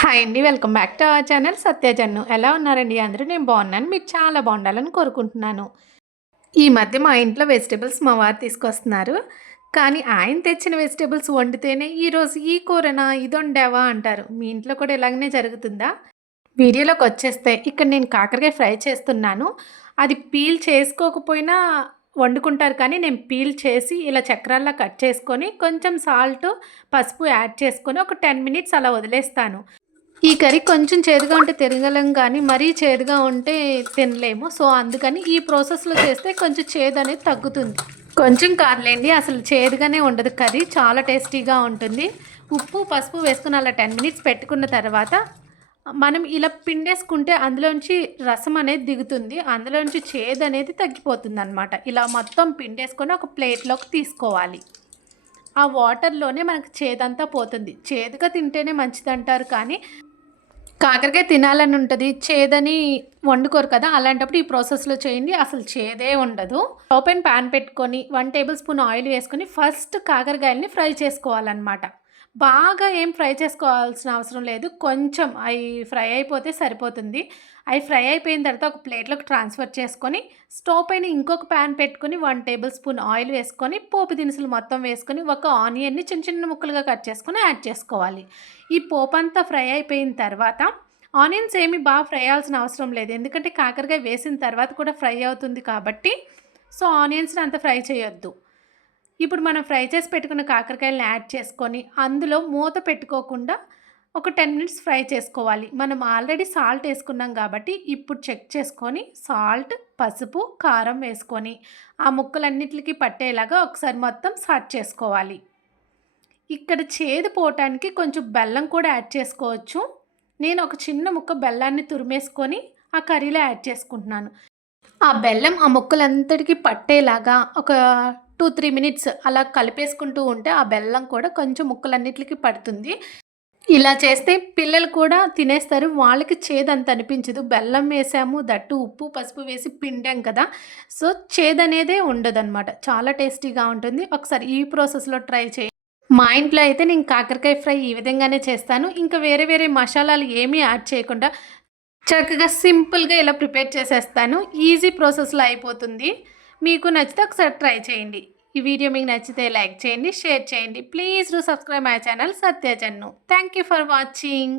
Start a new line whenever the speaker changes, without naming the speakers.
Hi అండి welcome back to our channel సత్యజన్ను ఎలా ఉన్నారండి? అందరూ నేను బాగున్నాను. మీరు చాలా బాగుండాలని కోరుకుంటున్నాను. ఈ మధ్య మా ఇంట్లో వెజిటేబుల్స్ మా వారు తీసుకొస్తున్నారు. కానీ ఆయన తెచ్చిన వెజిటేబుల్స్ వండితేనే ఈరోజు ఈ కూరనా ఇది వండావా అంటారు. మీ ఇంట్లో కూడా ఇలాగనే జరుగుతుందా? వీడియోలోకి వచ్చేస్తే ఇక్కడ నేను కాకరకాయ ఫ్రై చేస్తున్నాను. అది పీల్ చేసుకోకపోయినా వండుకుంటారు కానీ నేను పీల్ చేసి ఇలా చక్రాల్లా కట్ చేసుకొని కొంచెం సాల్ట్ పసుపు యాడ్ చేసుకొని ఒక టెన్ మినిట్స్ అలా వదిలేస్తాను. ఈ కర్రీ కొంచెం చేదుగా ఉంటే తిరగలేం కానీ మరీ చేదుగా ఉంటే తినలేము. సో అందుకని ఈ ప్రాసెస్లో చేస్తే కొంచెం చేదు అనేది తగ్గుతుంది. కొంచెం కాదులేండి అసలు చేదుగానే ఉండదు. కర్రీ చాలా టేస్టీగా ఉంటుంది. ఉప్పు పసుపు వేసుకుని అలా టెన్ మినిట్స్ పెట్టుకున్న తర్వాత మనం ఇలా పిండేసుకుంటే అందులోంచి రసం అనేది దిగుతుంది. అందులోంచి చేదు అనేది తగ్గిపోతుంది అనమాట ఇలా మొత్తం పిండేసుకొని ఒక ప్లేట్లోకి తీసుకోవాలి. ఆ వాటర్లోనే మనకు చేదంతా పోతుంది. చేదుగా తింటేనే మంచిది అంటారు కానీ కాకరకాయ తినాలని ఉంటుంది. చేదని వండుకోరు కదా అలాంటప్పుడు ఈ ప్రాసెస్లో చేయండి. అసలు చేదే ఉండదు. ఓపెన్ ప్యాన్ పెట్టుకొని వన్ టేబుల్ స్పూన్ ఆయిల్ వేసుకొని ఫస్ట్ కాకరకాయలని ఫ్రై చేసుకోవాలన్నమాట. బాగా ఏం ఫ్రై చేసుకోవాల్సిన అవసరం లేదు. కొంచెం అవి ఫ్రై అయిపోతే సరిపోతుంది. అవి ఫ్రై అయిపోయిన తర్వాత ఒక ప్లేట్లోకి ట్రాన్స్ఫర్ చేసుకొని స్టవ్ పైన ఇంకొక ప్యాన్ పెట్టుకొని వన్ టేబుల్ స్పూన్ ఆయిల్ వేసుకొని పోపు దినుసులు మొత్తం వేసుకొని ఒక ఆనియన్ని చిన్న చిన్న ముక్కలుగా కట్ చేసుకొని యాడ్ చేసుకోవాలి. ఈ పోపు అంతా ఫ్రై అయిపోయిన తర్వాత ఆనియన్స్ ఏమి బాగా ఫ్రై అవ్వాల్సిన అవసరం లేదు. ఎందుకంటే కాకరకాయ వేసిన తర్వాత కూడా ఫ్రై అవుతుంది కాబట్టి సో ఆనియన్స్ని అంత ఫ్రై చేయొద్దు. ఇప్పుడు మనం ఫ్రై చేసి పెట్టుకున్న కాకరకాయలను యాడ్ చేసుకొని అందులో మూత పెట్టుకోకుండా ఒక టెన్ మినిట్స్ ఫ్రై చేసుకోవాలి. మనం ఆల్రెడీ సాల్ట్ వేసుకున్నాం కాబట్టి ఇప్పుడు చెక్ చేసుకొని సాల్ట్ పసుపు కారం వేసుకొని ఆ ముక్కలన్నిటికి పట్టేలాగా ఒకసారి మొత్తం సాట్ చేసుకోవాలి. ఇక్కడ చేదు పోవటానికి కొంచెం బెల్లం కూడా యాడ్ చేసుకోవచ్చు. నేను ఒక చిన్న ముక్క బెల్లాన్ని తురిమేసుకొని ఆ కర్రీలో యాడ్ చేసుకుంటున్నాను. ఆ బెల్లం ఆ ముక్కలంతటికీ పట్టేలాగా ఒక టూ త్రీ మినిట్స్ అలా కలిపేసుకుంటూ ఉంటే ఆ బెల్లం కూడా కొంచెం ముక్కలన్నిటికి పడుతుంది. ఇలా చేస్తే పిల్లలు కూడా తినేస్తారు. వాళ్ళకి చేదంత అనిపించదు. బెల్లం వేసాము దట్టు ఉప్పు పసుపు వేసి పిండాం కదా. సో చేదనేదే ఉండదన్నమాట. చాలా టేస్టీగా ఉంటుంది. ఒకసారి ఈ ప్రాసెస్లో ట్రై చేయండి మా ఇంట్లో అయితే నేను కాకరకాయ ఫ్రై ఈ విధంగానే చేస్తాను. ఇంకా వేరే వేరే మసాలాలు ఏమీ యాడ్ చేయకుండా చక్కగా సింపుల్గా ఇలా ప్రిపేర్ చేసేస్తాను. ఈజీ ప్రాసెస్లో అయిపోతుంది. మీకు నచ్చితే ఒకసారి ట్రై చేయండి. ఈ వీడియో మీకు నచ్చితే లైక్ చేయండి షేర్ చేయండి. Please do subscribe my channel సత్యజన్ను thank you for watching.